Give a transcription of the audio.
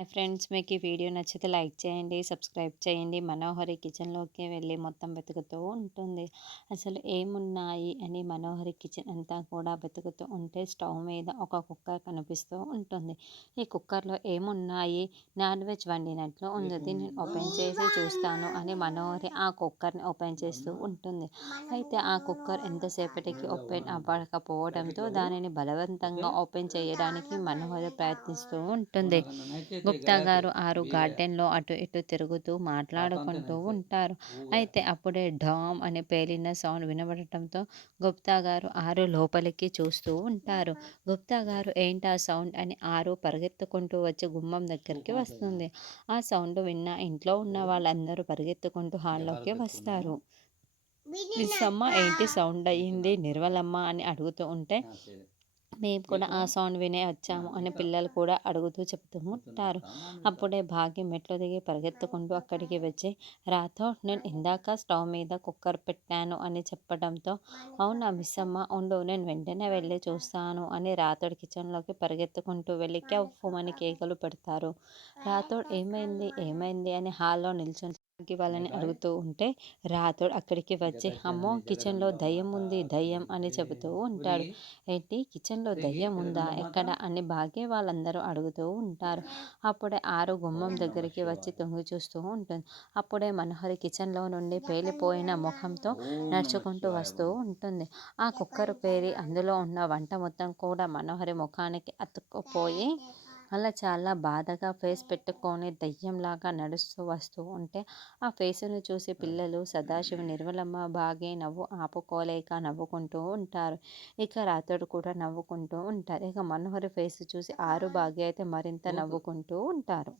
Friends, మీకు ఈ video నచ్చితే లైక్ చేయండి, సబ్స్క్రైబ్ చేయండి. మనోహరి కిచెన్లోకి వెళ్ళి మొత్తం వెతుకుతూ ఉంటుంది. అసలు ఏమున్నాయి అని మనోహరి కిచెన్ అంతా కూడా వెతుకుతూ ఉంటే స్టవ్ మీద ఒక కుక్కర్ కనిపిస్తూ ఉంటుంది. ఈ కుక్కర్లో ఏమున్నాయి, నాన్ వెజ్ వండినట్లు ఉంది, దీన్ని ఓపెన్ చేసి చూస్తాను అని మనోహరి ఆ కుక్కర్ని ఓపెన్ చేస్తూ ఉంటుంది. అయితే ఆ కుక్కర్ ఎంతసేపటికి ఓపెన్ అవ్వకపోవడంతో దానిని బలవంతంగా ఓపెన్ చేయడానికి మనోహరి ప్రయత్నిస్తూ ఉంటుంది. గుప్తా గారు గార్డెన్‌లో అటు ఇటు తిరుగుతూ మాట్లాడుకుంటూ ఉంటారు. అయితే అప్పుడే డామ్ అని పేలిన సౌండ్ వినబడటంతో గుప్తా గారు లోపలికి చూస్తూ ఉంటారు. గుప్తా గారు ఏంటా సౌండ్ అని పరిగెత్తుకుంటూ వచ్చి గుమ్మం దగ్గరికి వస్తుంది. ఆ సౌండ్ విన్న ఇంట్లో ఉన్న వాళ్ళందరూ పరిగెత్తుకుంటూ హాల్లోకి వస్తారు. మిస్సమ్మ ఏంటి సౌండ్ అయ్యింది నిర్మలమ్మ అని అడుగుతూ ఉంటే మేము కూడా ఆ సౌండ్ వినే వచ్చాము అని పిల్లలు కూడా అడుగుతూ చెప్తూ ఉంటారు. అప్పుడే భాగ్యం మెట్లు దిగి పరిగెత్తుకుంటూ అక్కడికి వచ్చి రాథోడ్, నేను ఇందాక స్టవ్ మీద కుక్కర్ పెట్టాను అని చెప్పడంతో, అవునా మిస్సమ్మ, ఉండు నేను వెంటనే వెళ్ళి చూస్తాను అని రాథోడ్ కిచెన్లోకి పరిగెత్తుకుంటూ వెళ్ళి కెవ్వుమని కేకలు పెడతారు. రాథోడ్ ఏమైంది ఏమైంది అని హాల్లో నిల్చొని వాళ్ళని అడుగుతూ ఉంటే రాథోడ్ అక్కడికి వచ్చి, అమ్మో కిచెన్లో దయ్యం ఉంది దయ్యం అని చెబుతూ ఉంటాడు. ఏంటి కిచెన్లో దయ్యం ఉందా ఎక్కడ అని భాగ్య వాళ్ళందరూ అడుగుతూ ఉంటారు. అప్పుడే గుమ్మం దగ్గరికి వచ్చి తొంగి చూస్తూ ఉంటుంది. అప్పుడే మనోహరి కిచెన్లో నుండి పేలిపోయిన ముఖంతో నడుచుకుంటూ వస్తూ ఉంటుంది. ఆ కుక్కర్ పేరి అందులో ఉన్న వంట మొత్తం కూడా మనోహరి ముఖానికి అతుక్కుపోయి అలా చాలా బాధగా ఫేస్ పెట్టుకొని దయ్యంలాగా నడుస్తూ వస్తూ ఉంటే ఆ ఫేసును చూసి పిల్లలు సదాశివ, నిర్మలమ్మ, భాగ్య నవ్వు ఆపుకోలేక నవ్వుకుంటూ ఉంటారు. ఇక రాతోడు కూడా నవ్వుకుంటూ ఉంటారు. ఇక మనోహరి ఫేస్ చూసి భాగ్య అయితే మరింత నవ్వుకుంటూ ఉంటారు.